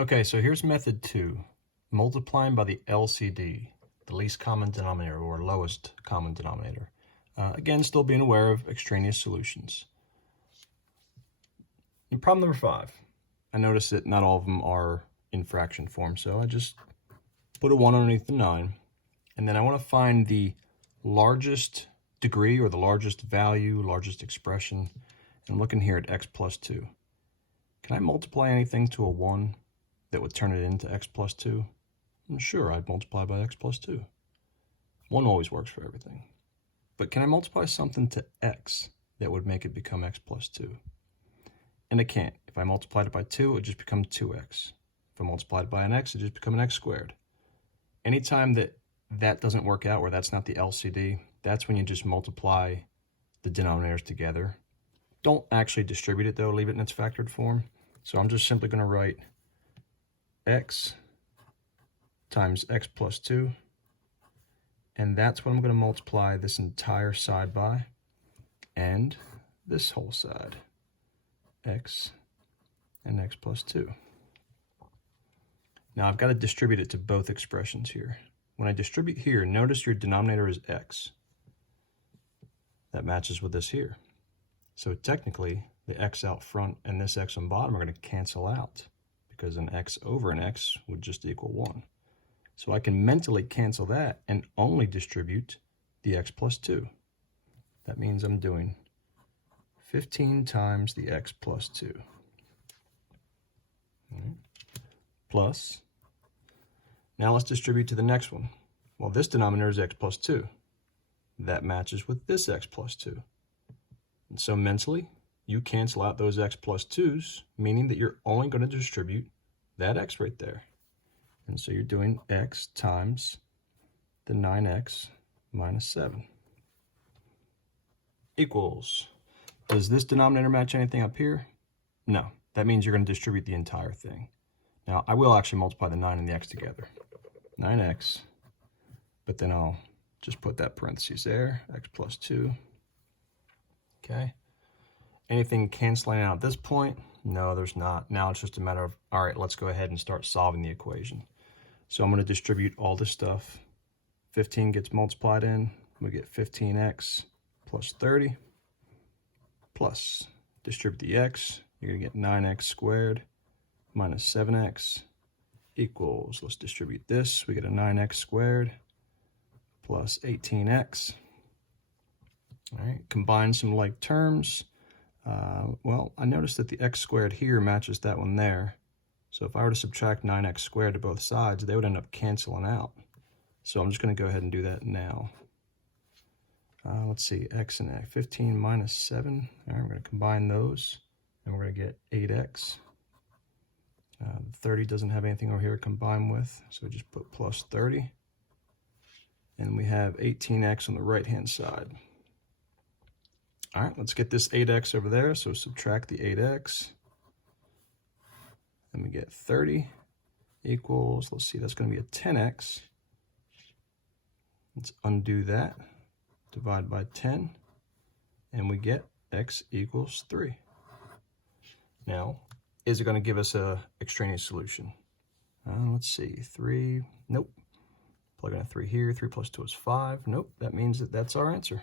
Okay, so here's method 2, multiplying by the LCD, the least common denominator or lowest common denominator. Again, still being aware of extraneous solutions. In problem number 5, I noticed that not all of them are in fraction form, so I just put a 1 underneath the 9, and then I want to find the largest degree or the largest value, largest expression. I'm looking here at x plus 2. Can I multiply anything to a 1 that would turn it into x plus 2? Sure, I'd multiply by x plus 2. 1 always works for everything. But can I multiply something to x that would make it become x plus 2? And I can't. If I multiplied it by 2, it would just become 2x. If I multiplied it by an x, it just become an x squared. Anytime that doesn't work out, where that's not the LCD, that's when you just multiply the denominators together. Don't actually distribute it though, leave it in its factored form. So I'm just simply going to write x times x plus 2, and that's what I'm going to multiply this entire side by, and this whole side, x and x plus 2. Now I've got to distribute it to both expressions here. When I distribute here, notice your denominator is x. That matches with this here. So technically, the x out front and this x on bottom are going to cancel out, because an x over an x would just equal 1. So I can mentally cancel that and only distribute the x plus 2. That means I'm doing 15 times the x plus 2. Plus, now let's distribute to the next one. Well, this denominator is x plus 2. That matches with this x plus 2. And so mentally, you cancel out those x plus 2's, meaning that you're only going to distribute that x right there. And so you're doing x times the 9x minus 7 equals. Does this denominator match anything up here? No. That means you're going to distribute the entire thing. Now, I will actually multiply the 9 and the x together. 9x, but then I'll just put that parentheses there, x plus 2. Okay. Anything canceling out at this point? No, there's not. Now it's just a matter of, all right, let's go ahead and start solving the equation. So I'm going to distribute all this stuff. 15 gets multiplied in. We get 15x plus 30 plus, distribute the x. You're going to get 9x squared minus 7x equals, let's distribute this. We get a 9x squared plus 18x. All right, combine some like terms. Well, I noticed that the x squared here matches that one there. So if I were to subtract 9x squared to both sides, they would end up canceling out. So I'm just going to go ahead and do that now. Let's see, x and x, 15 minus 7. All right, we're going to combine those, and we're going to get 8x. 30 doesn't have anything over here to combine with, so we just put plus 30. And we have 18x on the right-hand side. All right, let's get this 8x over there, so subtract the 8x. Then we get 30 equals, let's see, that's going to be a 10x. Let's undo that, divide by 10, and we get x equals 3. Now, is it going to give us a extraneous solution? Let's see, 3, nope. Plug in a 3 here, 3 plus 2 is 5. Nope, that means that that's our answer.